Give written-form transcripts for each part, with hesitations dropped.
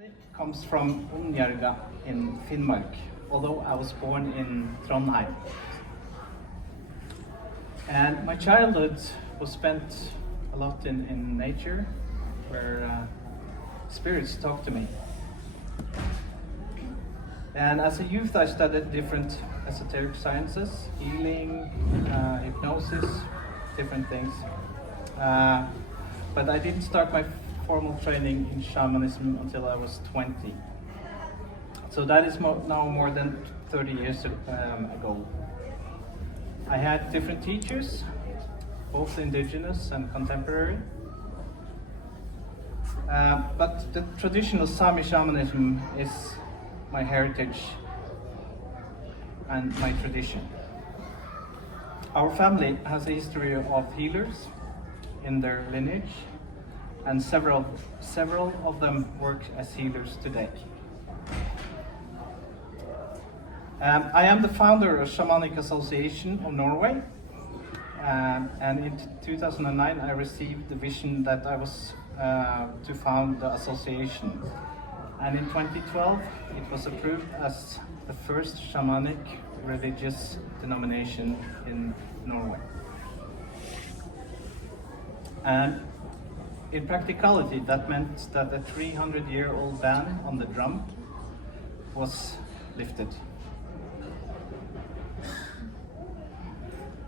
It comes from Unjárga in Finnmark, although I was born in Trondheim. And my childhood was spent a lot in nature, where spirits talked to me. And as a youth, I studied different esoteric sciences, healing, hypnosis, different things. But I didn't start my formal training in shamanism until I was 20. So that is now more than 30 years ago. I had different teachers, both indigenous and contemporary. But the traditional Sami Shamanism is my heritage and my tradition. Our family has a history of healers in their lineage, and several of them work as healers today. I am the founder of Shamanic Association of Norway, and in 2009 I received the vision that I was to found the association. And in 2012 it was approved as the first shamanic religious denomination in Norway. And in practicality, that meant that a 300-year-old ban on the drum was lifted.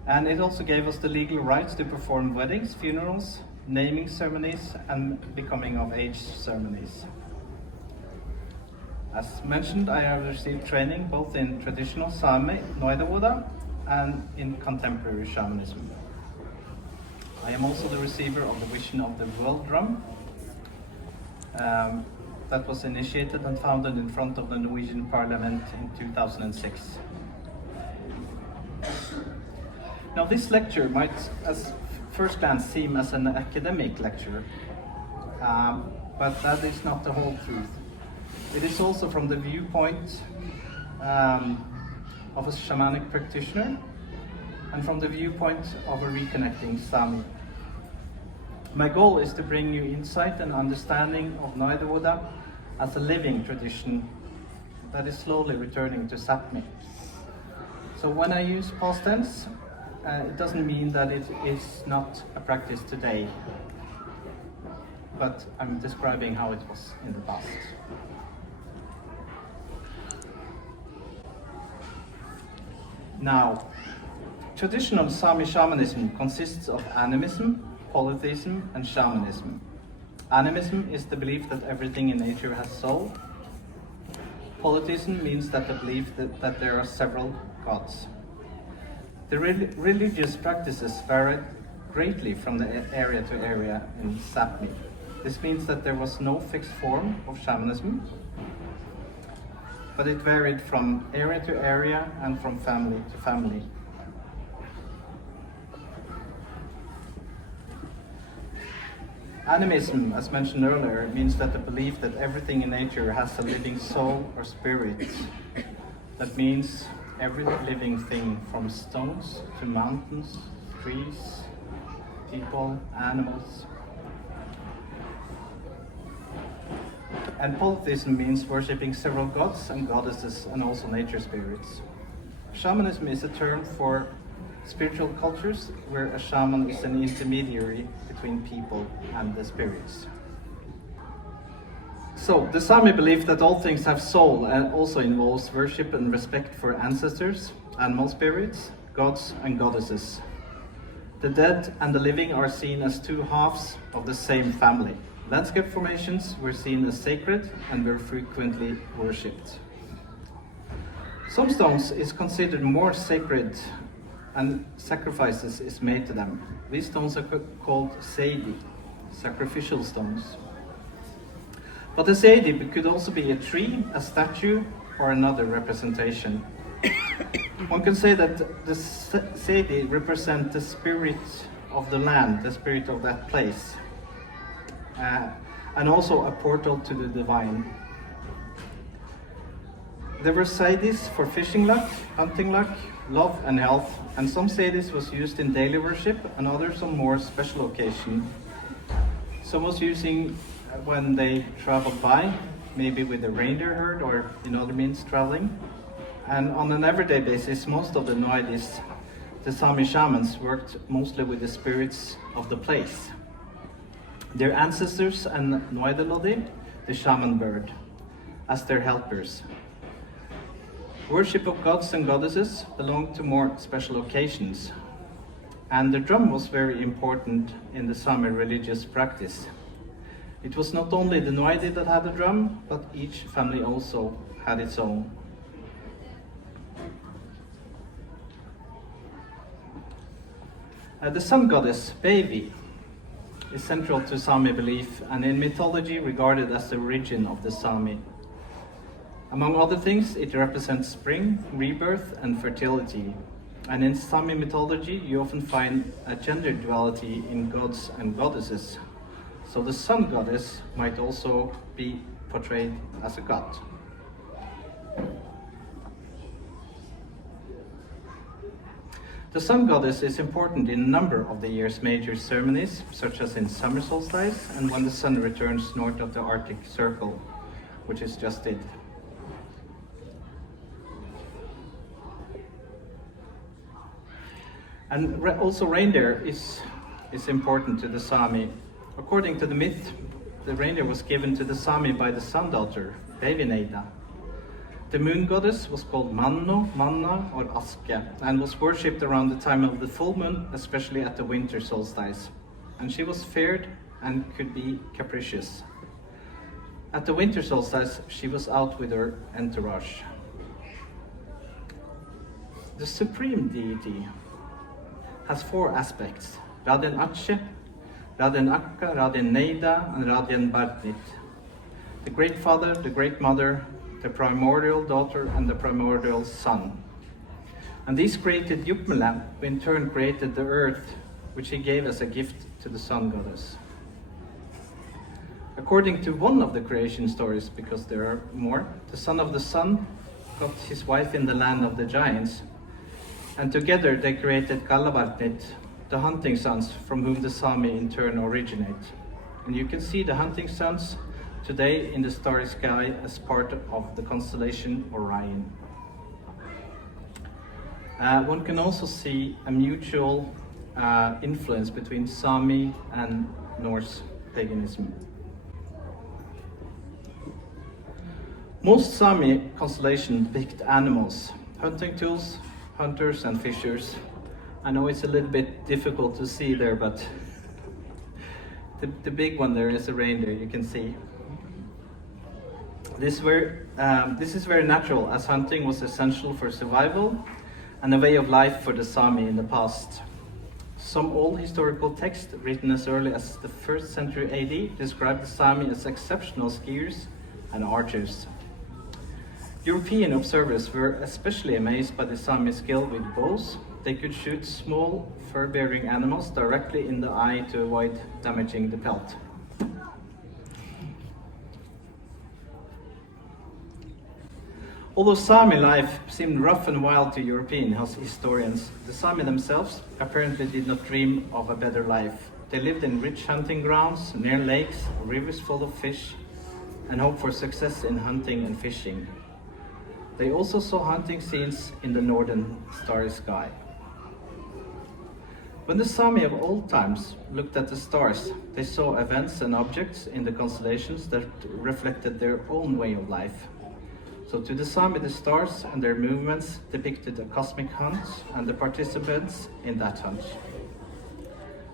And it also gave us the legal rights to perform weddings, funerals, naming ceremonies, and becoming of age ceremonies. As mentioned, I have received training both in traditional Sámi Noaidevuohta and in contemporary shamanism. I am also the receiver of the vision of the world drum that was initiated and founded in front of the Norwegian Parliament in 2006. Now this lecture might, at first glance, seem as an academic lecture, but that is not the whole truth. It is also from the viewpoint of a shamanic practitioner and from the viewpoint of a reconnecting Sámi. My goal is to bring you insight and understanding of Noaidevuohta as a living tradition that is slowly returning to Sápmi. So when I use past tense, it doesn't mean that it is not a practice today, but I'm describing how it was in the past. Now, traditional Sami shamanism consists of animism, polytheism, and shamanism. Animism is the belief that everything in nature has soul. Polytheism means that the belief that there are several gods. The religious practices vary greatly from the area to area in Sápmi. This means that there was no fixed form of shamanism, but it varied from area to area and from family to family. Animism, as mentioned earlier, means that the belief that everything in nature has a living soul or spirit. That means every living thing, from stones to mountains, trees, people, animals. And polytheism means worshipping several gods and goddesses and also nature spirits. Shamanism is a term for spiritual cultures where a shaman is an intermediary between people and the spirits. So, the Sámi belief that all things have soul also involves worship and respect for ancestors, animal spirits, gods and goddesses. The dead and the living are seen as two halves of the same family. Landscape formations were seen as sacred and were frequently worshipped. Some stones is considered more sacred and sacrifices is made to them. These stones are called seidi, sacrificial stones. But the seidi could also be a tree, a statue, or another representation. One can say that the seidi represent the spirit of the land, the spirit of that place, and also a portal to the divine. There were seidis for fishing luck, hunting luck, love and health, and some seidis was used in daily worship and others on more special occasion. Some was using when they traveled by, maybe with a reindeer herd or in other means traveling. And on an everyday basis, most of the Noaidis, the Sami shamans, worked mostly with the spirits of the place. Their ancestors and Noaidevuohta, the shaman bird, as their helpers. Worship of gods and goddesses belonged to more special occasions, and the drum was very important in the Sami religious practice. It was not only the Noaidi that had a drum, but each family also had its own. The sun goddess, Päivi, is central to Sami belief and in mythology regarded as the origin of the Sami. Among other things, it represents spring, rebirth, and fertility. And in Sami mythology, you often find a gender duality in gods and goddesses. So the sun goddess might also be portrayed as a god. The sun goddess is important in a number of the year's major ceremonies, such as in summer solstice and when the sun returns north of the Arctic Circle, which is just it. And also reindeer is important to the Sami. According to the myth, the reindeer was given to the Sami by the sun daughter, Päivineida. The moon goddess was called Manna or Aske, and was worshipped around the time of the full moon, especially at the winter solstice. And she was feared and could be capricious. At the winter solstice, she was out with her entourage. The supreme deity has four aspects: Radien Ache, Radien Akka, Radien Neida, and Radien Bartnit. The Great Father, the Great Mother, the primordial daughter, and the primordial son. And these created Jukmela, who in turn created the earth, which he gave as a gift to the sun goddess. According to one of the creation stories, because there are more, the son of the sun got his wife in the land of the giants, and together they created Kalavartnit, the hunting sons from whom the Sami in turn originate. And you can see the hunting sons today in the starry sky as part of the constellation Orion. One can also see a mutual influence between Sami and Norse paganism. Most Sami constellations depict animals, hunting tools, hunters and fishers. I know it's a little bit difficult to see there, but the big one there is a reindeer, you can see. This is very natural, as hunting was essential for survival and a way of life for the Sami in the past. Some old historical texts, written as early as the 1st century AD, describe the Sami as exceptional skiers and archers. European observers were especially amazed by the Sami skill with bows. They could shoot small, fur-bearing animals directly in the eye to avoid damaging the pelt. Although Sami life seemed rough and wild to European historians, the Sami themselves apparently did not dream of a better life. They lived in rich hunting grounds, near lakes, rivers full of fish, and hoped for success in hunting and fishing. They also saw hunting scenes in the northern starry sky. When the Sami of old times looked at the stars, they saw events and objects in the constellations that reflected their own way of life. So to the Sami, the stars and their movements depicted a cosmic hunt and the participants in that hunt.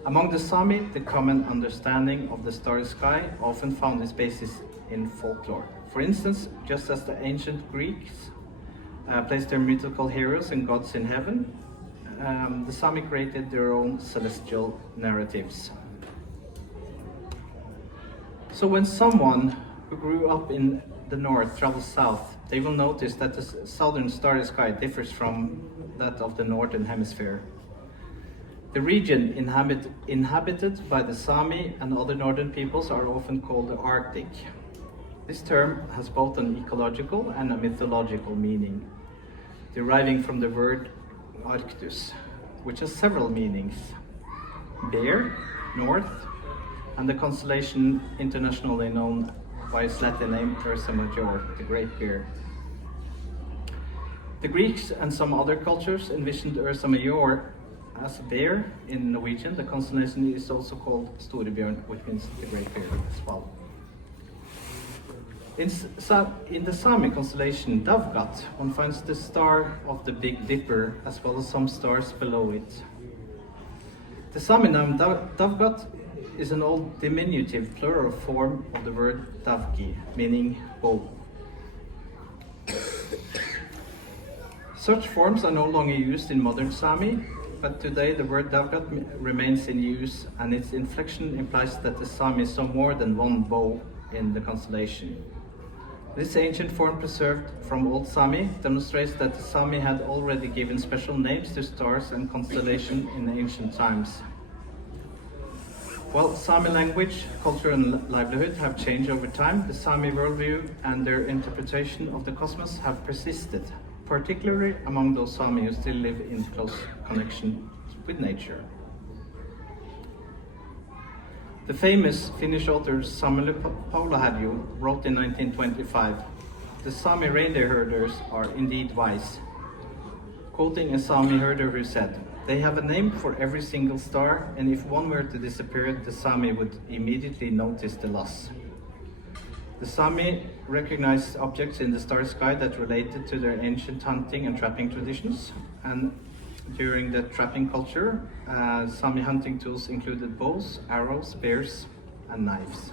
Among the Sami, the common understanding of the starry sky often found its basis in folklore. For instance, just as the ancient Greeks placed their mythical heroes and gods in heaven, the Sami created their own celestial narratives. So when someone who grew up in the north travels south, they will notice that the southern starry sky differs from that of the northern hemisphere. The region inhabited by the Sami and other northern peoples are often called the Arctic. This term has both an ecological and a mythological meaning, deriving from the word Arctus, which has several meanings: bear, north, and the constellation internationally known by its Latin name Ursa Major, the Great Bear. The Greeks and some other cultures envisioned Ursa Major as a bear. In Norwegian, the constellation is also called Storebjørn, which means the Great Bear as well. In the Sámi constellation Dovgat, one finds the star of the Big Dipper as well as some stars below it. The Sámi name Dovgat is an old diminutive plural form of the word Davgi, meaning bow. Such forms are no longer used in modern Sámi, but today the word Dovgat remains in use, and its inflection implies that the Sámi saw more than one bow in the constellation. This ancient form preserved from Old Sámi demonstrates that the Sámi had already given special names to stars and constellations in ancient times. While Sámi language, culture and livelihood have changed over time, the Sámi worldview and their interpretation of the cosmos have persisted, particularly among those Sámi who still live in close connection with nature. The famous Finnish author Samuli Paulaharju wrote in 1925, "The Sámi reindeer herders are indeed wise," quoting a Sámi herder who said, "They have a name for every single star, and if one were to disappear, the Sámi would immediately notice the loss." The Sámi recognized objects in the starry sky that related to their ancient hunting and trapping traditions, and during the trapping culture, Sámi hunting tools included bows, arrows, spears, and knives.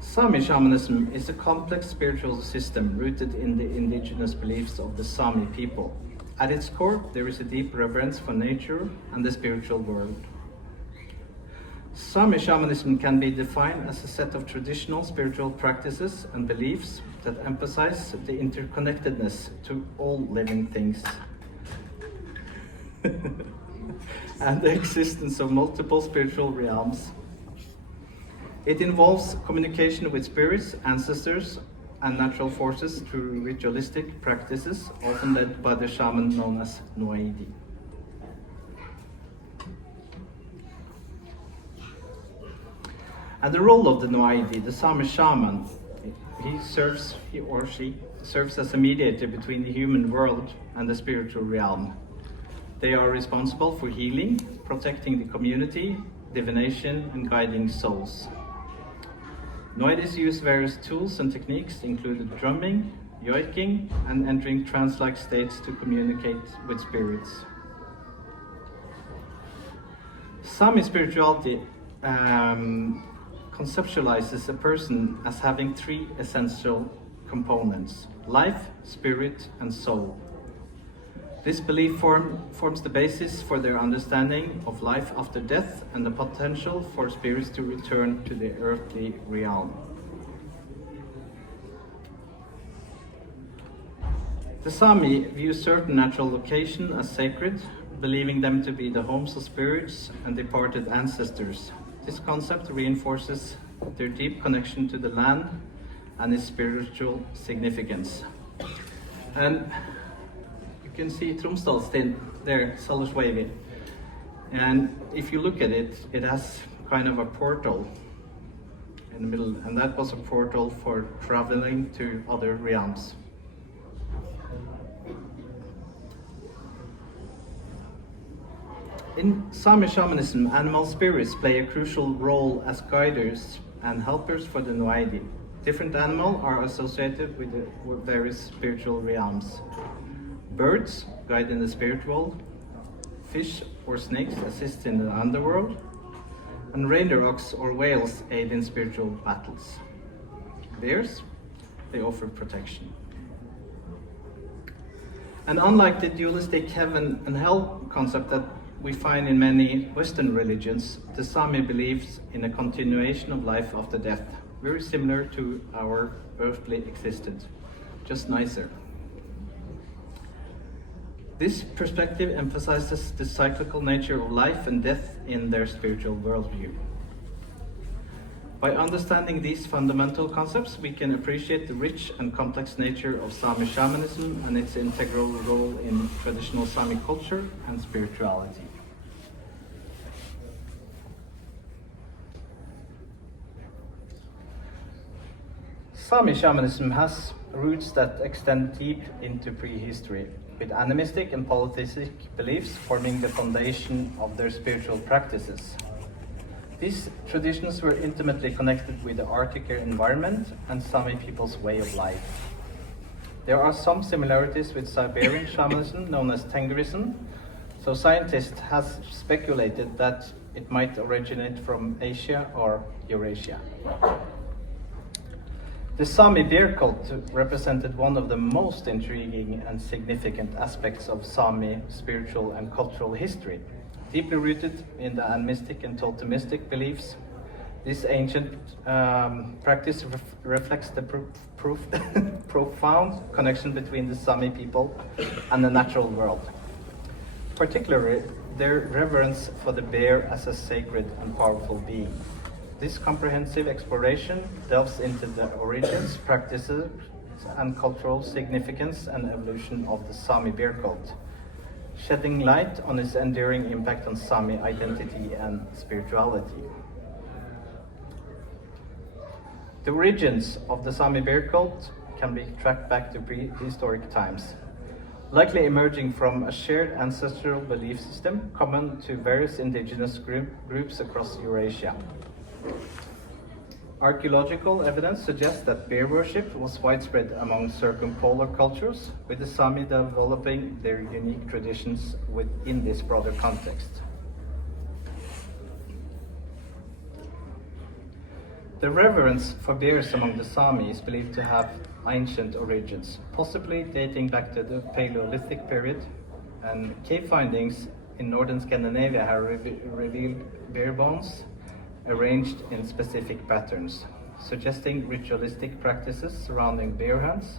Sami Shamanism is a complex spiritual system rooted in the indigenous beliefs of the Sámi people. At its core, there is a deep reverence for nature and the spiritual world. Sami Shamanism can be defined as a set of traditional spiritual practices and beliefs that emphasize the interconnectedness to all living things and the existence of multiple spiritual realms. It involves communication with spirits, ancestors, and natural forces through ritualistic practices, often led by the shaman known as Noaidi. And the role of the Noaidi, the Sami shaman, he or she serves as a mediator between the human world and the spiritual realm. They are responsible for healing, protecting the community, divination, and guiding souls. Noaidis use various tools and techniques, including drumming, yoiking, and entering trance-like states to communicate with spirits. Sami spirituality conceptualizes a person as having three essential components: life, spirit, and soul. This belief forms the basis for their understanding of life after death and the potential for spirits to return to the earthly realm. The Sámi view certain natural locations as sacred, believing them to be the homes of spirits and departed ancestors. This concept reinforces their deep connection to the land and its spiritual significance. And you can see Tromsdalstein there, Sallersveivi. And if you look at it, it has kind of a portal in the middle, and that was a portal for traveling to other realms. In Sami shamanism, animal spirits play a crucial role as guiders and helpers for the Noaidi. Different animals are associated with various spiritual realms. Birds guide in the spirit world, fish or snakes assist in the underworld, and reindeer ox or whales aid in spiritual battles. Bears, they offer protection. And unlike the dualistic heaven and hell concept that we find in many Western religions, the Sámi believes in a continuation of life after death, very similar to our earthly existence, just nicer. This perspective emphasizes the cyclical nature of life and death in their spiritual worldview. By understanding these fundamental concepts, we can appreciate the rich and complex nature of Sami shamanism and its integral role in traditional Sami culture and spirituality. Sami Shamanism has roots that extend deep into prehistory, with animistic and polytheistic beliefs forming the foundation of their spiritual practices. These traditions were intimately connected with the Arctic environment and Sami people's way of life. There are some similarities with Siberian shamanism known as Tengrism, so scientists have speculated that it might originate from Asia or Eurasia. The Sami bear cult represented one of the most intriguing and significant aspects of Sami spiritual and cultural history. Deeply rooted in the animistic and totemistic beliefs, this ancient practice reflects the profound connection between the Sami people and the natural world, particularly their reverence for the bear as a sacred and powerful being. This comprehensive exploration delves into the origins, practices, and cultural significance and evolution of the Sami bear cult, shedding light on its enduring impact on Sami identity and spirituality. The origins of the Sami bear cult can be tracked back to prehistoric times, likely emerging from a shared ancestral belief system common to various indigenous groups across Eurasia. Archaeological evidence suggests that bear worship was widespread among circumpolar cultures, with the Sami developing their unique traditions within this broader context. The reverence for bears among the Sami is believed to have ancient origins, possibly dating back to the Paleolithic period, and cave findings in northern Scandinavia have revealed bear bones arranged in specific patterns, suggesting ritualistic practices surrounding bear hunts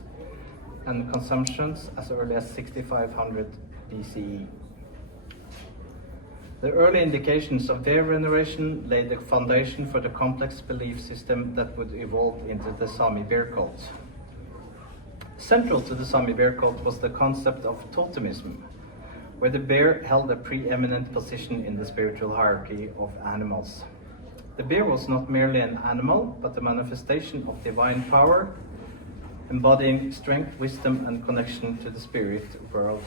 and consumptions as early as 6500 BCE. The early indications of bear veneration laid the foundation for the complex belief system that would evolve into the Sami bear cult. Central to the Sami bear cult was the concept of totemism, where the bear held a preeminent position in the spiritual hierarchy of animals. The bear was not merely an animal, but a manifestation of divine power, embodying strength, wisdom, and connection to the spirit world.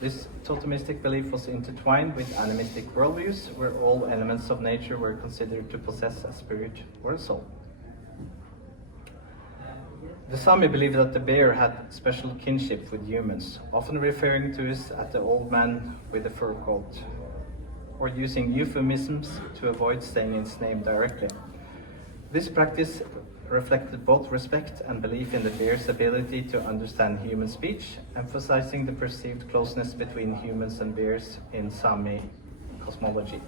This totemistic belief was intertwined with animistic worldviews, where all elements of nature were considered to possess a spirit or a soul. The Sami believed that the bear had special kinship with humans, often referring to us as the old man with the fur coat, or using euphemisms to avoid saying its name directly. This practice reflected both respect and belief in the bear's ability to understand human speech, emphasizing the perceived closeness between humans and bears in Sami cosmology.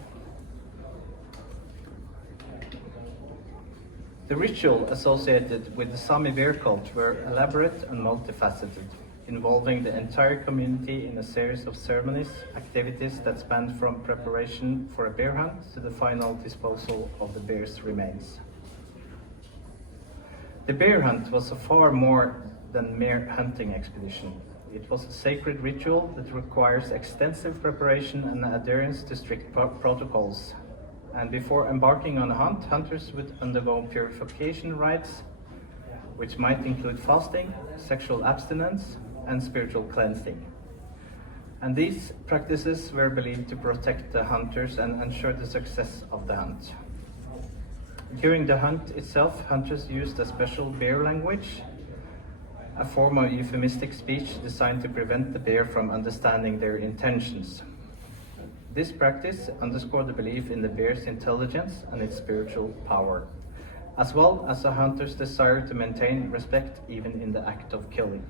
The ritual associated with the Sami bear cult were elaborate and multifaceted, involving the entire community in a series of ceremonies, activities that spanned from preparation for a bear hunt to the final disposal of the bear's remains. The bear hunt was far more than mere hunting expedition. It was a sacred ritual that requires extensive preparation and adherence to strict protocols. And before embarking on a hunt, hunters would undergo purification rites, which might include fasting, sexual abstinence, and spiritual cleansing. And these practices were believed to protect the hunters and ensure the success of the hunt. During the hunt itself, hunters used a special bear language, a form of euphemistic speech designed to prevent the bear from understanding their intentions. This practice underscored the belief in the bear's intelligence and its spiritual power, as well as a hunter's desire to maintain respect even in the act of killing.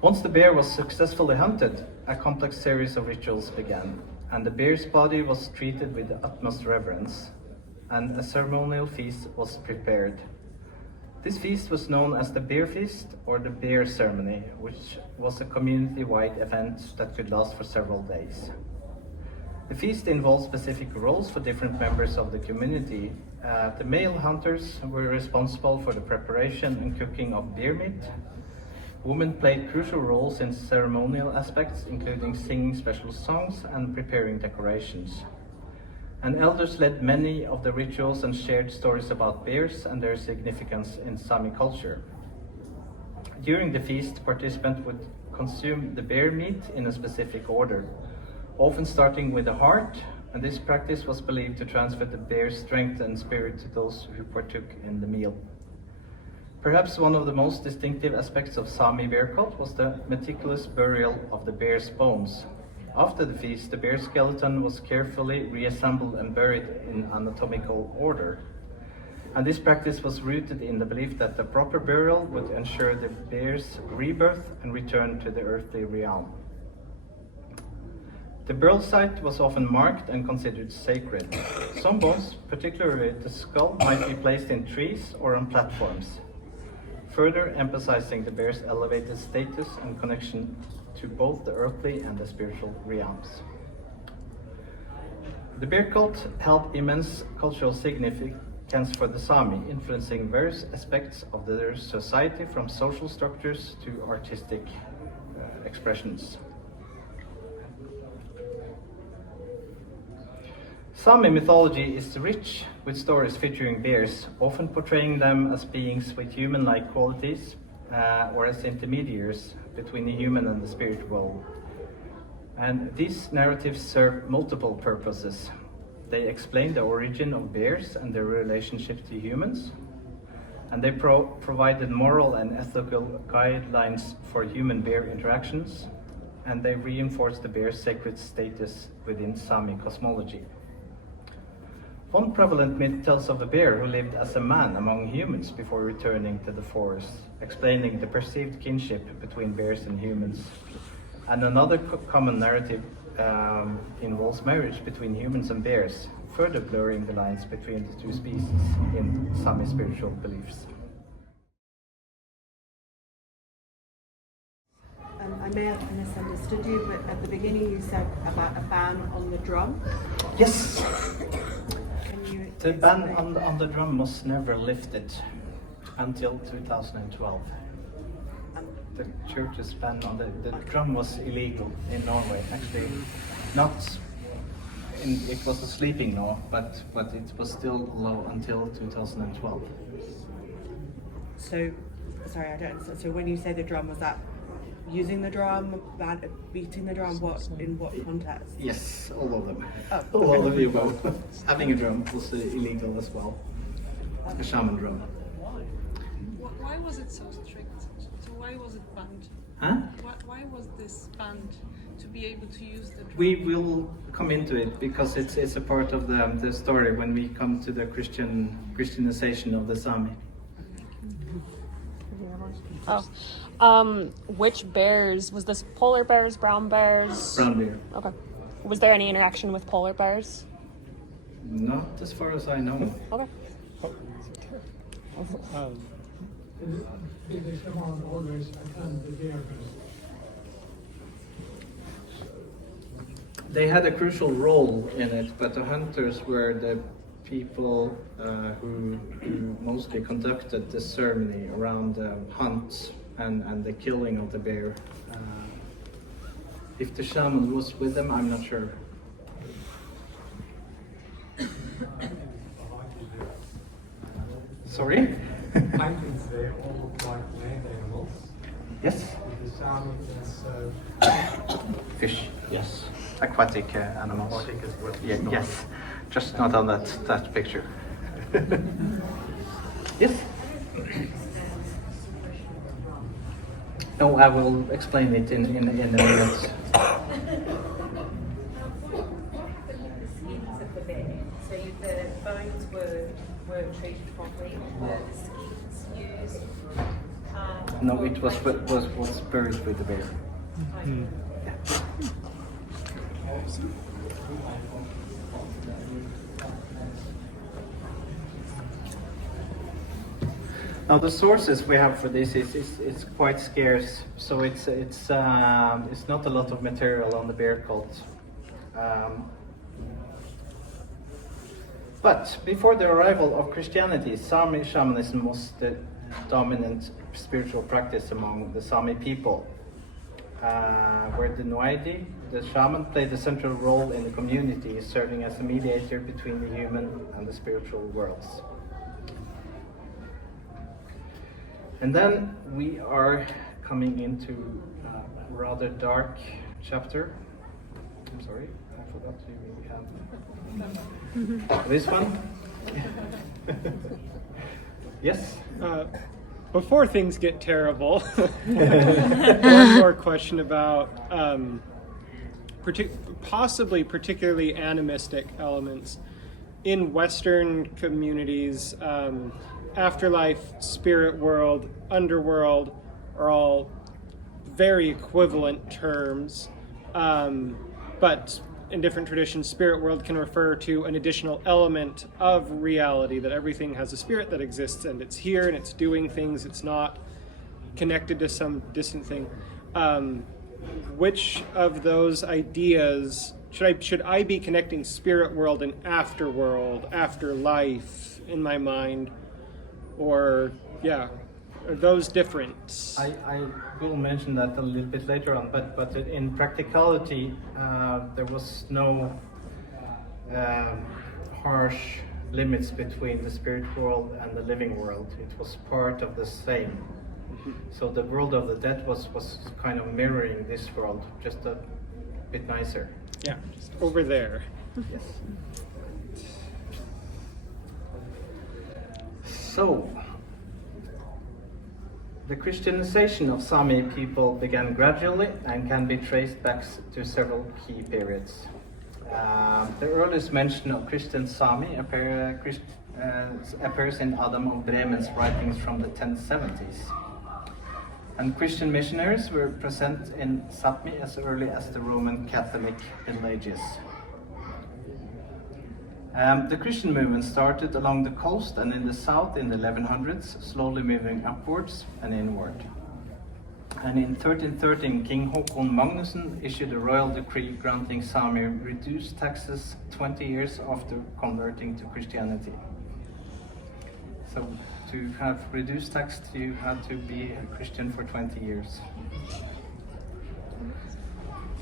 Once the bear was successfully hunted, a complex series of rituals began, and the bear's body was treated with the utmost reverence, and a ceremonial feast was prepared. This feast was known as the Bear Feast or the Bear Ceremony, which was a community-wide event that could last for several days. The feast involved specific roles for different members of the community. The male hunters were responsible for the preparation and cooking of bear meat. Women played crucial roles in ceremonial aspects, including singing special songs and preparing decorations. and elders led many of the rituals and shared stories about bears and their significance in Sami culture. During the feast, participants would consume the bear meat in a specific order, often starting with the heart, and this practice was believed to transfer the bear's strength and spirit to those who partook in the meal. Perhaps one of the most distinctive aspects of Sami bear cult was the meticulous burial of the bear's bones. After the feast, the bear skeleton was carefully reassembled and buried in anatomical order. And this practice was rooted in the belief that the proper burial would ensure the bear's rebirth and return to the earthly realm. The burial site was often marked and considered sacred. Some bones, particularly the skull, might be placed in trees or on platforms, further emphasizing the bear's elevated status and connection to both the earthly and the spiritual realms. The bear cult held immense cultural significance for the Sámi, influencing various aspects of their society, from social structures to artistic expressions. Sámi mythology is rich with stories featuring bears, often portraying them as beings with human-like qualities or as intermediaries between the human and the spirit world. And these narratives serve multiple purposes. They explain the origin of bears and their relationship to humans, and they provided moral and ethical guidelines for human-bear interactions, and they reinforce the bear's sacred status within Sámi cosmology. One prevalent myth tells of a bear who lived as a man among humans before returning to the forest, explaining the perceived kinship between bears and humans. And another common narrative involves marriage between humans and bears, further blurring the lines between the two species in Sámi spiritual beliefs. I may have misunderstood you, but at the beginning you said about a ban on the drum. Yes! Can you The ban explain? on the drum was never lifted until 2012. The church's ban on the drum was illegal in Norway. Actually, it was a sleeping law, but it was still law until 2012. So, sorry, I don't understand. So when you say the drum, was that using the drum, beating the drum? In what context? Yes, all of them. Oh. All of you both. Having a drum was illegal as well. A shaman drum. Why was it so strict? So why was it banned? Huh? Why was this banned to be able to use the drum? We will come into it because it's a part of the story when we come to the Christianization of the Sámi. Which bears? Was this polar bears, brown bears? Brown bear. Okay. Was there any interaction with polar bears? Not as far as I know. Okay. Did the shaman always attend the bear fest? They had a crucial role in it, but the hunters were the people who mostly conducted the ceremony around the hunt and the killing of the bear. If the shaman was with them, I'm not sure. Sorry? Vikings, they all look like land animals. Yes? The Sami is Fish, yes. Aquatic animals. aquatic as well. Yeah, yes, just not on that picture. Yes? No, I will explain it in a minute. The skins of the bear, so the bones were treated properly. Were the skins used? No, it was buried with the bear. Yeah. Now the sources we have for this is quite scarce, so it's not a lot of material on the bear cult. But before the arrival of Christianity, Sami Shamanism was the dominant spiritual practice among the Sami people. where the Noaidi, the shaman, played a central role in the community, serving as a mediator between the human and the spiritual worlds. And then we are coming into a rather dark chapter. I'm sorry, I forgot we have this one. Yes? Before things get terrible, one more question about possibly particularly animistic elements. In Western communities, afterlife, spirit world, underworld are all very equivalent terms, but in different traditions, spirit world can refer to an additional element of reality, that everything has a spirit that exists and it's here and it's doing things, it's not connected to some distant thing. Which of those ideas should I be connecting spirit world and afterworld, afterlife in my mind, or are those different? I will mention that a little bit later on, but in practicality, there was no harsh limits between the spirit world and the living world. It was part of the same. So the world of the dead was kind of mirroring this world, just a bit nicer. Yeah, just over there. Yes. So, the Christianization of Sami people began gradually and can be traced back to several key periods. The earliest mention of Christian Sami appears in Adam of Bremen's writings from the 1070s. And Christian missionaries were present in Sápmi as early as the Roman Catholic lineages. The Christian movement started along the coast and in the south in the 1100s, slowly moving upwards and inward. And in 1313, King Håkon Magnusson issued a royal decree granting Sami reduced taxes 20 years after converting to Christianity. So to have reduced tax, you had to be a Christian for 20 years.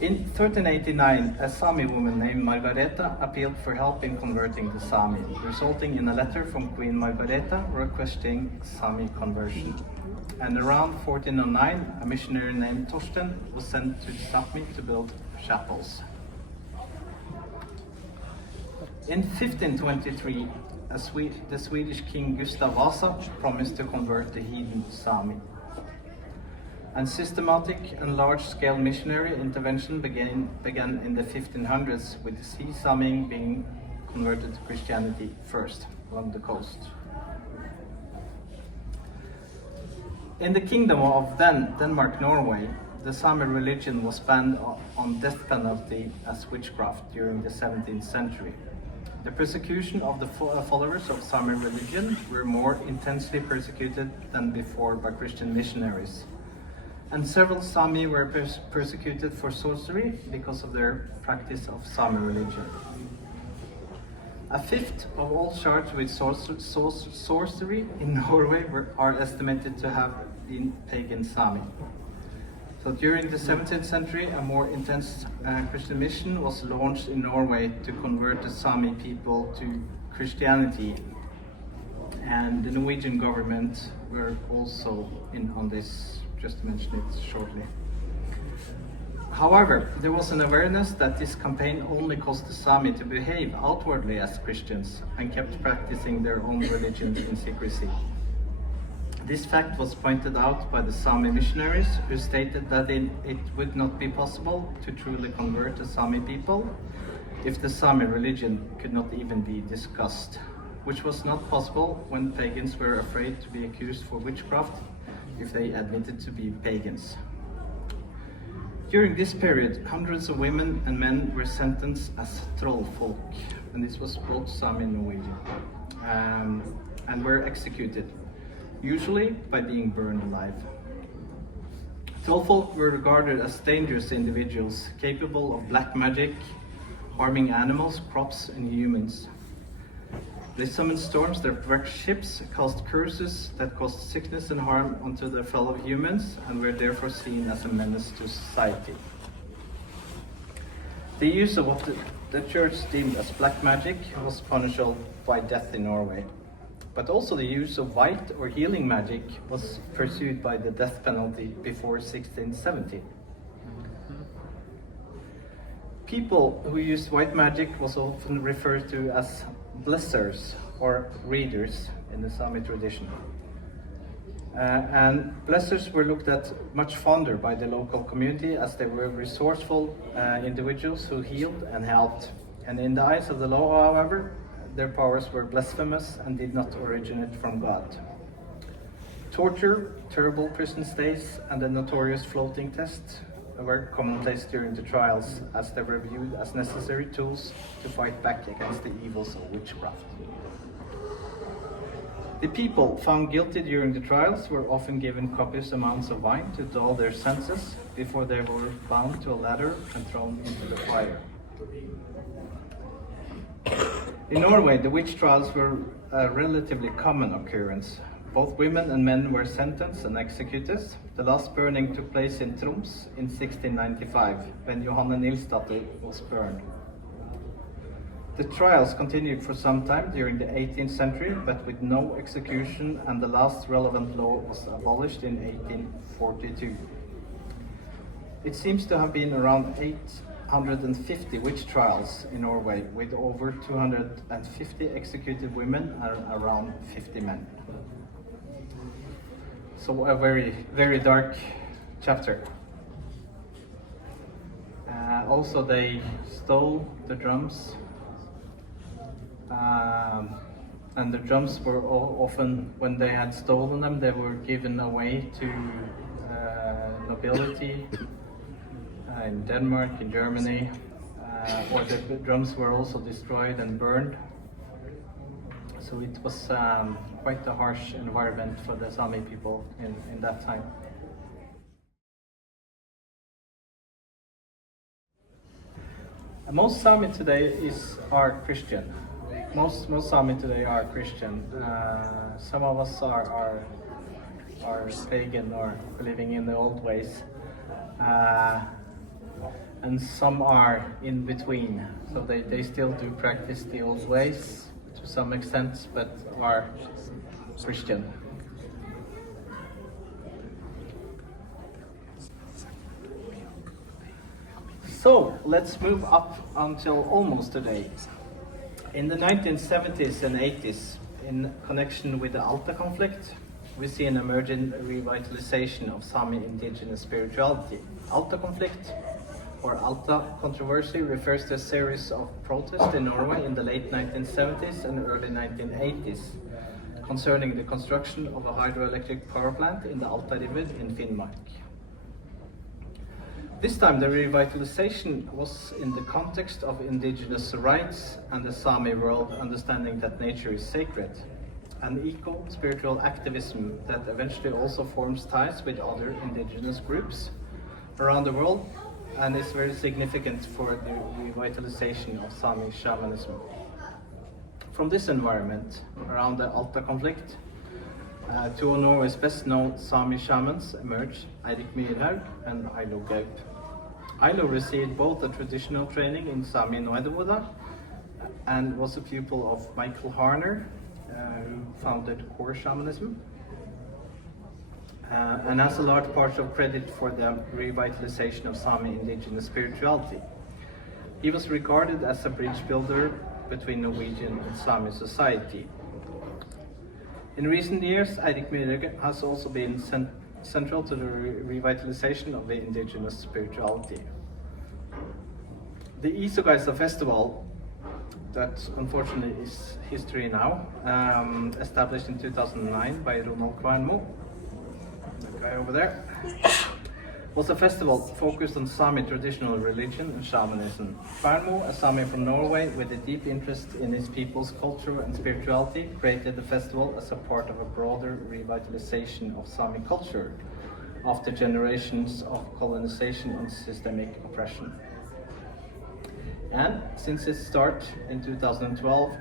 In 1389, a Sami woman named Margareta appealed for help in converting the Sami, resulting in a letter from Queen Margareta requesting Sami conversion. And around 1409, a missionary named Torsten was sent to Sápmi to build chapels. In 1523, the Swedish king Gustav Vasa promised to convert the heathen Sami. And systematic and large-scale missionary intervention began in the 1500s, with the sea Sami being converted to Christianity first along the coast. In the kingdom of then Denmark-Norway, the Sami religion was banned on death penalty as witchcraft during the 17th century. The persecution of the followers of Sami religion were more intensely persecuted than before by Christian missionaries. And several Sami were persecuted for sorcery because of their practice of Sami religion. A fifth of all charged with sorcery in Norway are estimated to have been pagan Sami. So during the 17th century, a more intense Christian mission was launched in Norway to convert the Sami people to Christianity. And the Norwegian government were also in on this, just to mention it shortly. However, there was an awareness that this campaign only caused the Sami to behave outwardly as Christians and kept practicing their own religion in secrecy. This fact was pointed out by the Sami missionaries, who stated that it would not be possible to truly convert the Sami people if the Sami religion could not even be discussed, which was not possible when pagans were afraid to be accused for witchcraft if they admitted to be pagans. During this period, hundreds of women and men were sentenced as trollfolk, and this was both Sami and Norwegian, and were executed, usually by being burned alive. Trollfolk were regarded as dangerous individuals, capable of black magic, harming animals, crops, and humans. They summoned storms that wrecked ships, cast curses that caused sickness and harm onto their fellow humans, and were therefore seen as a menace to society. The use of what the church deemed as black magic was punishable by death in Norway. But also the use of white or healing magic was pursued by the death penalty before 1670. People who used white magic was often referred to as blessers or readers in the Sami tradition. And blessers were looked at much fonder by the local community as they were resourceful individuals who healed and helped. And in the eyes of the law, however, their powers were blasphemous and did not originate from God. Torture, terrible prison stays, and the notorious floating test were commonplace during the trials, as they were viewed as necessary tools to fight back against the evils of witchcraft. The people found guilty during the trials were often given copious amounts of wine to dull their senses before they were bound to a ladder and thrown into the fire. In Norway, the witch trials were a relatively common occurrence. Both women and men were sentenced and executed. The last burning took place in Troms in 1695, when Johanne Nilsdatter was burned. The trials continued for some time during the 18th century, but with no execution, and the last relevant law was abolished in 1842. It seems to have been around 850 witch trials in Norway, with over 250 executed women and around 50 men. So a very, very dark chapter. Also, they stole the drums, and the drums were often, when they had stolen them, they were given away to nobility in Denmark, in Germany, or the drums were also destroyed and burned. So it was quite a harsh environment for the Sami people in that time. Most Sami today are Christian. Most Sami today are Christian. Some of us are pagan or living in the old ways. And some are in between. So they still do practice the old ways to some extent, but are Christian. So let's move up until almost today. In the 1970s and 80s, in connection with the Alta conflict, we see an emerging revitalization of Sami indigenous spirituality. Alta conflict, or Alta controversy, refers to a series of protests in Norway in the late 1970s and early 1980s concerning the construction of a hydroelectric power plant in the Alta River in Finnmark. This time the revitalization was in the context of indigenous rights and the Sami world understanding that nature is sacred, an eco-spiritual activism that eventually also forms ties with other indigenous groups around the world and is very significant for the revitalization of Sami Shamanism. From this environment, around the Alta conflict, two of Norway's best known Sami shamans emerged, Eirik Myrhaug and Ailo Gaup. Ailo received both a traditional training in Sami Noaidevuohta and was a pupil of Michael Harner, who founded Kyrre shamanism, and has a large part of credit for the revitalization of Sami indigenous spirituality. He was regarded as a bridge builder between Norwegian and Sami society. In recent years, Eirik Myrhaug has also been central to the revitalization of the indigenous spirituality. The Isogaisa festival, that unfortunately is history now, established in 2009 by Ronald Kvarnmo, that guy over there, was a festival focused on Sami traditional religion and shamanism. Kvarnmo, a Sami from Norway with a deep interest in his people's culture and spirituality, created the festival as a part of a broader revitalization of Sami culture after generations of colonization and systemic oppression. And since its start in 2012,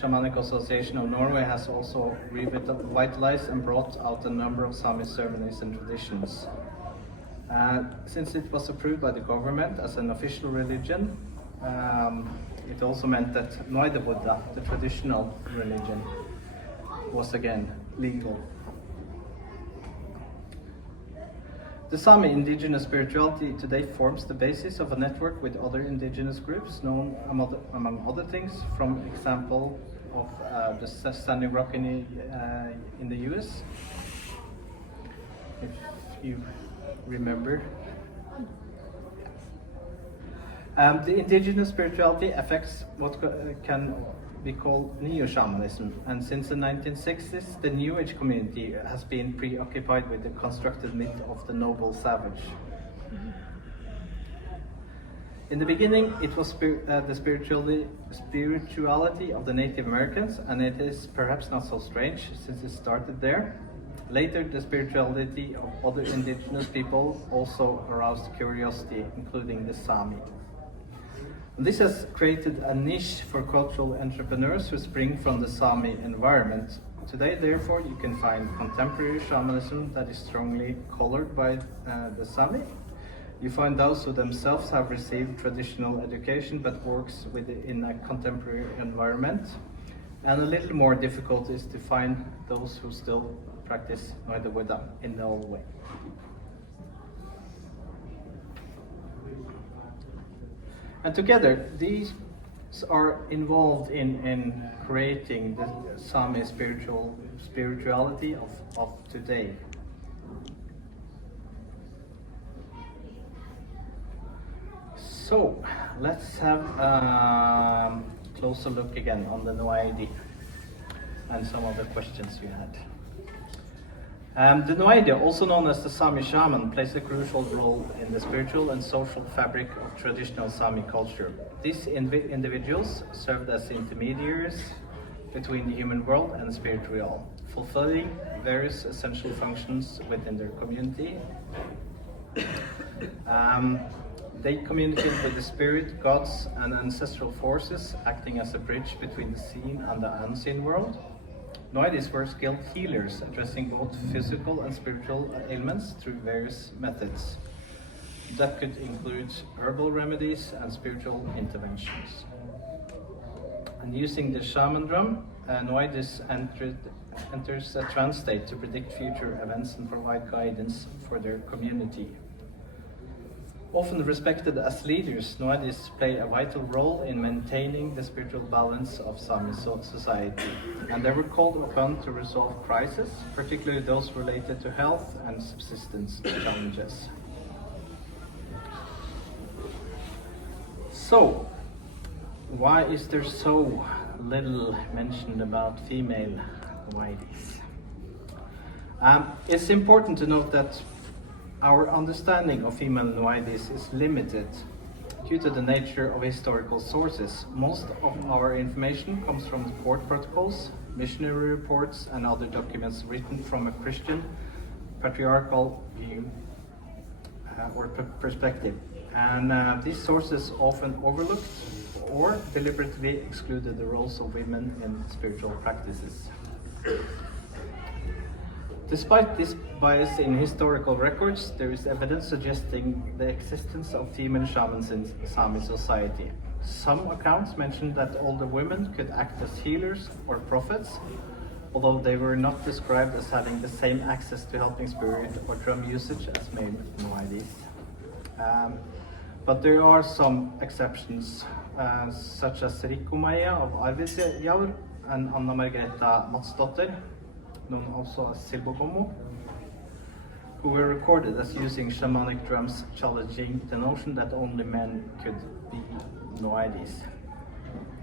Shamanic Association of Norway has also revitalized and brought out a number of Sami ceremonies and traditions. Since it was approved by the government as an official religion, it also meant that Noaidevuohta, the traditional religion, was again legal. The Sámi indigenous spirituality today forms the basis of a network with other indigenous groups known, among other things, from example of the Standing Rock in the US, if you remember. The indigenous spirituality affects what can be called neo-shamanism, and since the 1960s, the New Age community has been preoccupied with the constructed myth of the noble savage. In the beginning, it was the spirituality of the Native Americans, and it is perhaps not so strange since it started there. Later, the spirituality of other indigenous people also aroused curiosity, including the Sámi. This has created a niche for cultural entrepreneurs who spring from the Sámi environment. Today, therefore, you can find contemporary shamanism that is strongly colored by the Sámi. You find those who themselves have received traditional education but works within a contemporary environment. And a little more difficult is to find those who still practice Noaidevuohta in the old way. And together, these are involved in creating the Sámi spirituality of today. So, let's have a closer look again on the Noaidi and some of the questions you had. The Noaidi, also known as the Sami shaman, plays a crucial role in the spiritual and social fabric of traditional Sami culture. These individuals served as intermediaries between the human world and the spirit realm, fulfilling various essential functions within their community. They communicate with the spirit, gods, and ancestral forces, acting as a bridge between the seen and the unseen world. Noaidis were skilled healers, addressing both physical and spiritual ailments through various methods. That could include herbal remedies and spiritual interventions. And using the shaman drum, Noaidis enters a trance state to predict future events and provide guidance for their community. Often respected as leaders, Noaidis play a vital role in maintaining the spiritual balance of Sami society, and they were called upon to resolve crises, particularly those related to health and subsistence challenges. So, why is there so little mentioned about female Noaidis? It's important to note that our understanding of female Noaidis is limited due to the nature of historical sources. Most of our information comes from the court protocols, missionary reports, and other documents written from a Christian patriarchal view or perspective. And these sources often overlooked or deliberately excluded the roles of women in spiritual practices. Despite this bias in historical records, there is evidence suggesting the existence of female shamans in Sami society. Some accounts mention that older women could act as healers or prophets, although they were not described as having the same access to helping spirit or drum usage as male Noaidis. But there are some exceptions, such as Rikko-Maja of Arvidsjaur and Anna Margrethe Matsdotter, known also as Silbogomo, who were recorded as using shamanic drums, challenging the notion that only men could be Noaidis.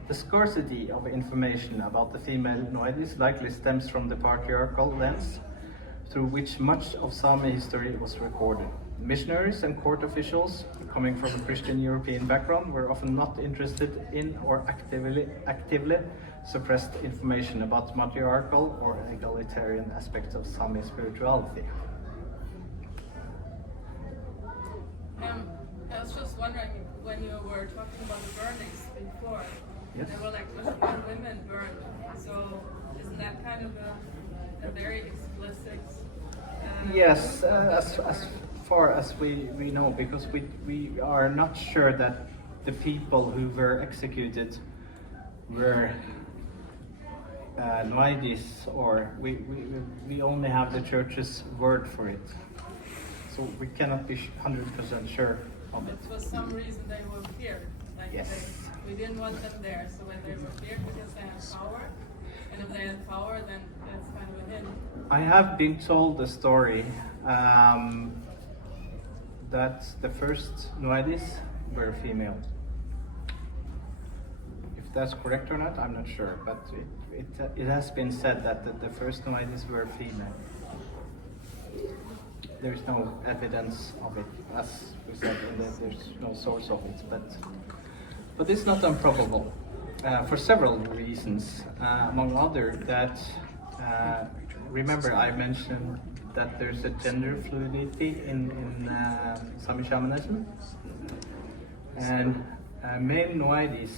The scarcity of information about the female Noaidis likely stems from the patriarchal lens through which much of Sami history was recorded. Missionaries and court officials, coming from a Christian European background, were often not interested in or actively suppressed information about matriarchal or egalitarian aspects of Sami spirituality. I was just wondering, when you were talking about the burnings before, Yes. There were like 21 women burned. So isn't that kind of a very explicit? Yes, as far as we know, because we are not sure that the people who were executed were Noaidis, or we only have the church's word for it. So we cannot be 100% sure of it. But for some reason they were feared. Like Yes. we didn't want them there, so when they were feared because they had power, and if they had power, then that's kind of a hint. I have been told the story that the first Noaidis were female. If that's correct or not, I'm not sure, but it has been said that the first Noaidis were female. There's no evidence of it, as we said, there's no source of it, but it's not improbable for several reasons, among other that remember I mentioned that there's a gender fluidity in Sami Shamanism, and male Noaidis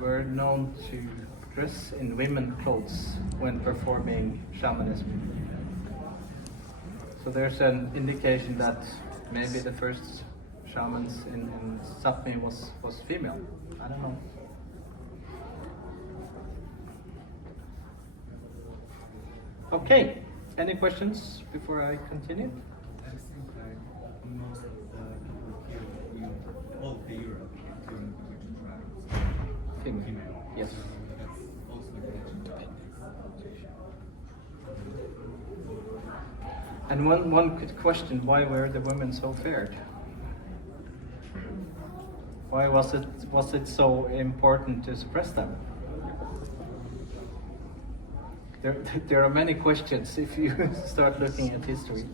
were known to dress in women's clothes when performing shamanism. So there's an indication that maybe the first shamans in Sápmi was female. I don't know. Okay, any questions before I continue? It seems like most of the people here, all of the Europe, during the Norwegian tribes. Female. Yes. That's also related to And one could question, why were the women so feared? Why was it so important to suppress them? There are many questions if you start looking at history.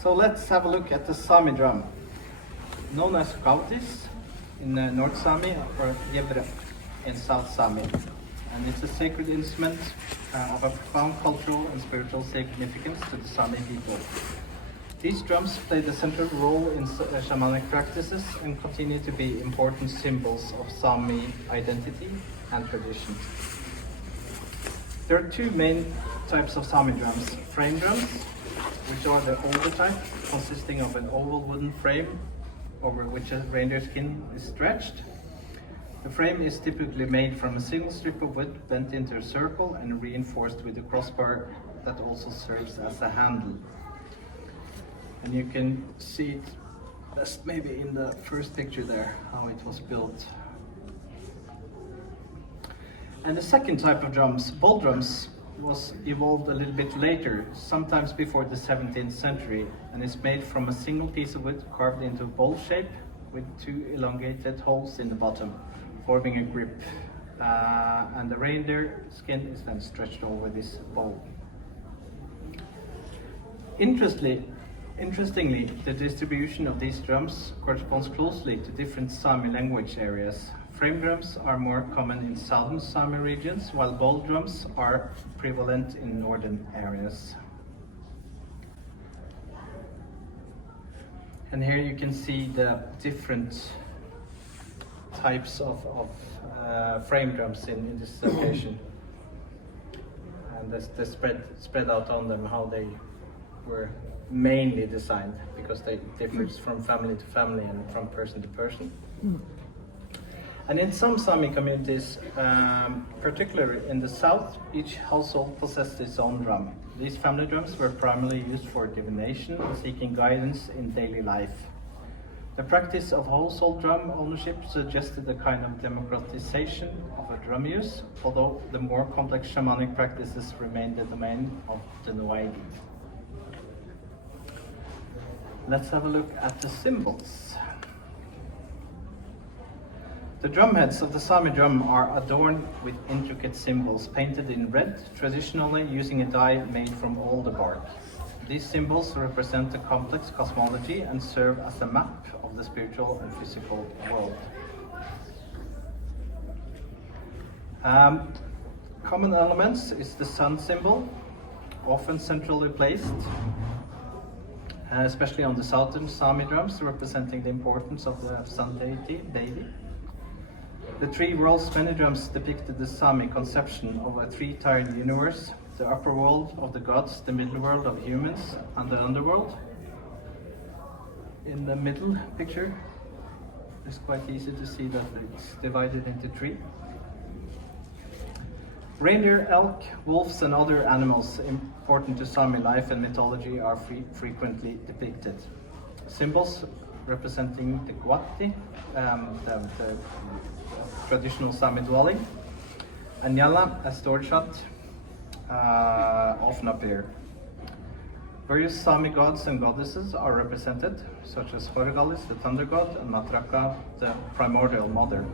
So let's have a look at the Sami drum, known as kautis in North Sami or Kyrre in South Sami. And it's a sacred instrument of a profound cultural and spiritual significance to the Sami people. These drums played a central role in shamanic practices and continue to be important symbols of Sami identity and tradition. There are two main types of Sami drums: frame drums, which are the older type, consisting of an oval wooden frame over which a reindeer skin is stretched. The frame is typically made from a single strip of wood bent into a circle and reinforced with a crossbar that also serves as a handle. And you can see it best maybe in the first picture there, how it was built. And the second type of drums, bowl drums, was evolved a little bit later, sometimes before the 17th century, and is made from a single piece of wood carved into a bowl shape with two elongated holes in the bottom, forming a grip. And the reindeer skin is then stretched over this bowl. Interestingly, the distribution of these drums corresponds closely to different Sami language areas. Frame drums are more common in southern Sami regions, while bowl drums are prevalent in northern areas. And here you can see the different types of frame drums in this location. And the spread out on them, how they were mainly designed, because they differs from family to family and from person to person. And in some Sami communities, particularly in the south, each household possessed its own drum. These family drums were primarily used for divination and seeking guidance in daily life. The practice of household drum ownership suggested a kind of democratization of a drum use, although the more complex shamanic practices remained the domain of the Noaidi. Let's have a look at the symbols. The drumheads of the Sami drum are adorned with intricate symbols painted in red, traditionally using a dye made from alder bark. These symbols represent a complex cosmology and serve as a map of the spiritual and physical world. Common elements is the sun symbol, often centrally placed, especially on the southern Sami drums, representing the importance of the sun deity. The three world's many drums depicted the Sami conception of a three-tiered universe: the upper world of the gods, the middle world of humans, and the underworld. In the middle picture, it's quite easy to see that it's divided into three. Reindeer, elk, wolves, and other animals important to Sami life and mythology are frequently depicted. Symbols representing the guatti, the traditional Sami dwelling, and Njala, a storage hut, often appear. Various Sami gods and goddesses are represented, such as Horgalis, the thunder god, and Matraka, the primordial mother.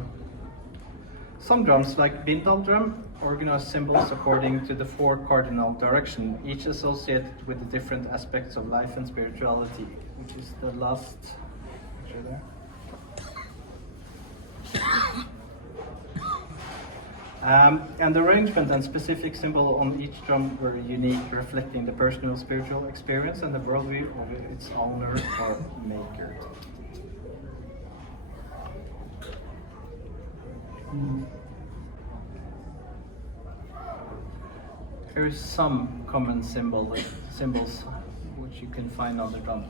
Some drums, like Bindal drum, organize symbols according to the four cardinal directions, each associated with the different aspects of life and spirituality, which is the last picture there. And the arrangement and specific symbol on each drum were unique, reflecting the personal spiritual experience and the worldview of its owner or maker. Here is some common symbols which you can find on the drum.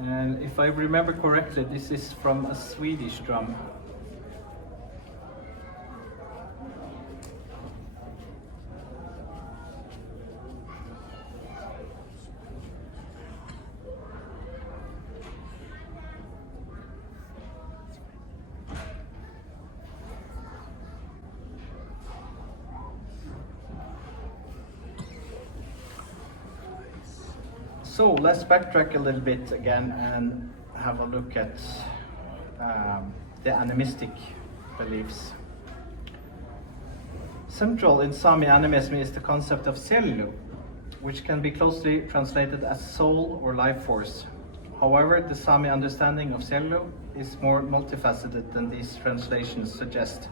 And if I remember correctly, this is from a Swedish drum. So let's backtrack a little bit again and have a look at the animistic beliefs. Central in Sami animism is the concept of sellu, which can be closely translated as soul or life force. However, the Sami understanding of sellu is more multifaceted than these translations suggest.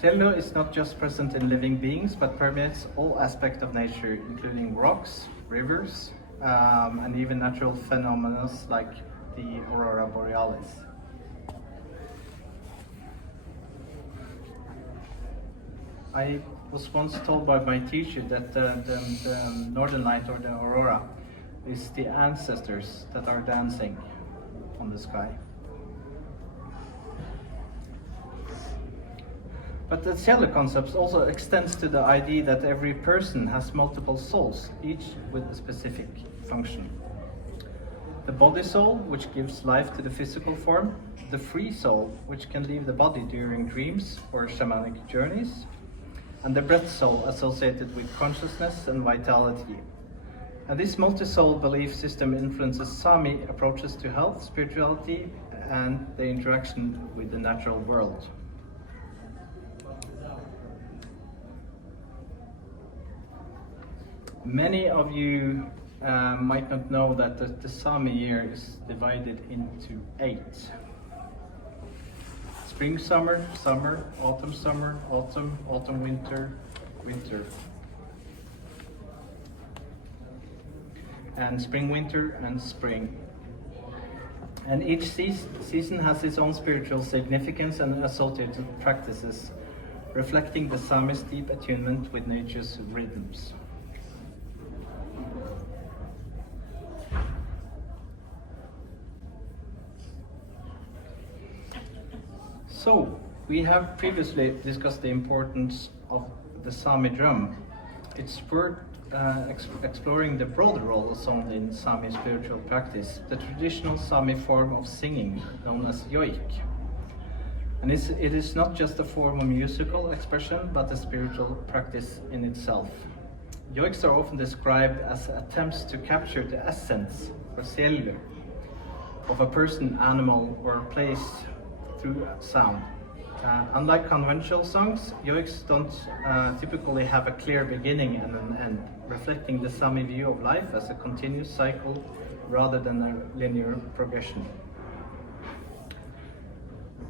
Sellu is not just present in living beings, but permeates all aspects of nature, including rocks, rivers, and even natural phenomena like the aurora borealis. I was once told by my teacher that the northern light, or the aurora, is the ancestors that are dancing on the sky. But the Sellu concept also extends to the idea that every person has multiple souls, each with a specific function. The body soul, which gives life to the physical form, the free soul, which can leave the body during dreams or shamanic journeys, and the breath soul associated with consciousness and vitality. And this multi-soul belief system influences Sami approaches to health, spirituality, and the interaction with the natural world. Many of you might not know that the Sami year is divided into 8. Spring, summer, summer, autumn, autumn, winter, winter. And spring, winter, and spring. And each season has its own spiritual significance and associated practices, reflecting the Sami's deep attunement with nature's rhythms. So, we have previously discussed the importance of the Sami drum. It's worth exploring the broader role of song in Sami spiritual practice, the traditional Sami form of singing known as Yoik. And it is not just a form of musical expression, but a spiritual practice in itself. Yoiks are often described as attempts to capture the essence, or sellu, of a person, animal, or place through sound. Unlike conventional songs, Yoiks don't typically have a clear beginning and an end, reflecting the Sami view of life as a continuous cycle rather than a linear progression.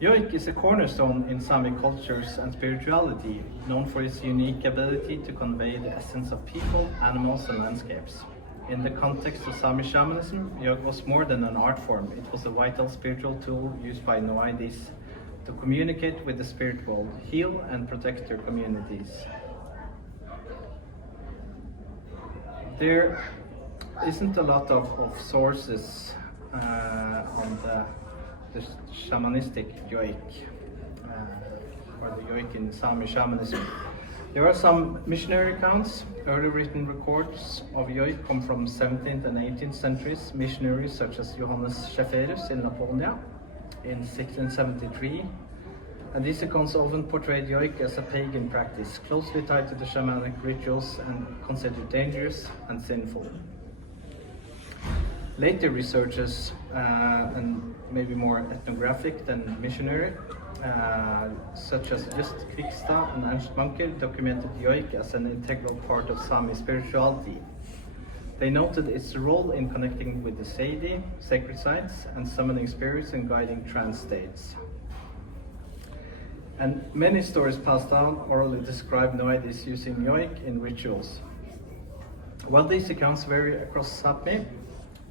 Yoik is a cornerstone in Sami cultures and spirituality, known for its unique ability to convey the essence of people, animals, and landscapes. In the context of Sami Shamanism, Yoik was more than an art form. It was a vital spiritual tool used by Noaidis to communicate with the spirit world, heal and protect their communities. There isn't a lot of sources on the shamanistic Yoik, or the Yoik in Sami Shamanism. There are some missionary accounts. Early written records of Yoik come from 17th and 18th centuries. Missionaries such as Johannes Schäferus in Laponia in 1673. And these accounts often portrayed Yoik as a pagan practice, closely tied to the shamanic rituals and considered dangerous and sinful. Later researchers, and maybe more ethnographic than missionary, such as Just Krikstad and Ernst Munker, documented Yoik as an integral part of Sami spirituality. They noted its role in connecting with the Seidi, sacred sites, and summoning spirits and guiding trance states. And many stories passed down orally describe Noaidis using Yoik in rituals. While these accounts vary across Sápmi,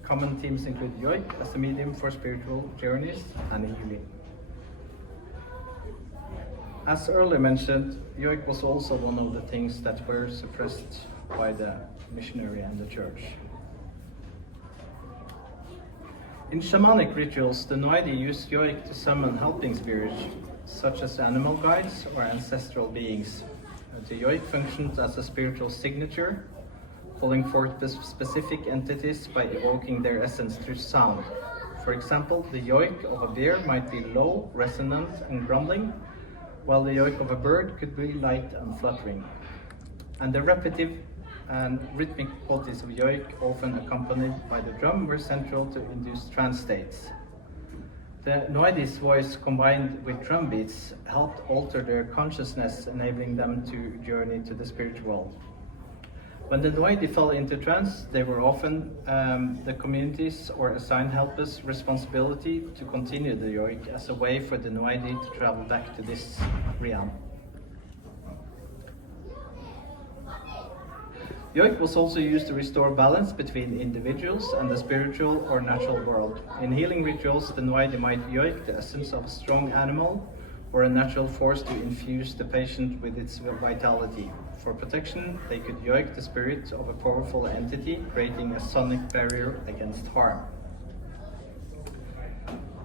common themes include Yoik as a medium for spiritual journeys and healing. As earlier mentioned, Yoik was also one of the things that were suppressed by the missionary and the church. In shamanic rituals, the Noaidi used Yoik to summon helping spirits, such as animal guides or ancestral beings. The Yoik functioned as a spiritual signature, calling forth specific entities by evoking their essence through sound. For example, the Yoik of a bear might be low, resonant, and grumbling, while the Yoik of a bird could be light and fluttering. And the repetitive and rhythmic qualities of Yoik, often accompanied by the drum, were central to induce trance states. The Noaidi's voice combined with drum beats helped alter their consciousness, enabling them to journey to the spiritual world. When the Noaidi fell into trance, they were often the community's or assigned helpers' responsibility to continue the Yoik as a way for the Noaidi to travel back to this realm. Yoik was also used to restore balance between individuals and the spiritual or natural world. In healing rituals, the Noaidi might Yoik the essence of a strong animal or a natural force to infuse the patient with its vitality. For protection, they could Yoik the spirit of a powerful entity, creating a sonic barrier against harm.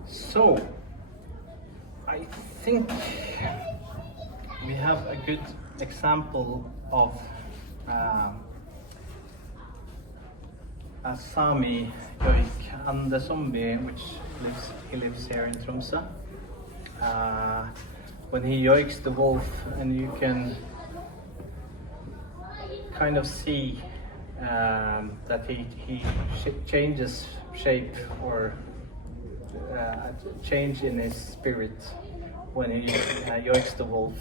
So, I think we have a good example of a Sami Yoik, and the zombie, which lives here in Tromsø. When he yoiks the wolf, and you can kind of see that he changes shape, or a change in his spirit when he yoiks the wolf.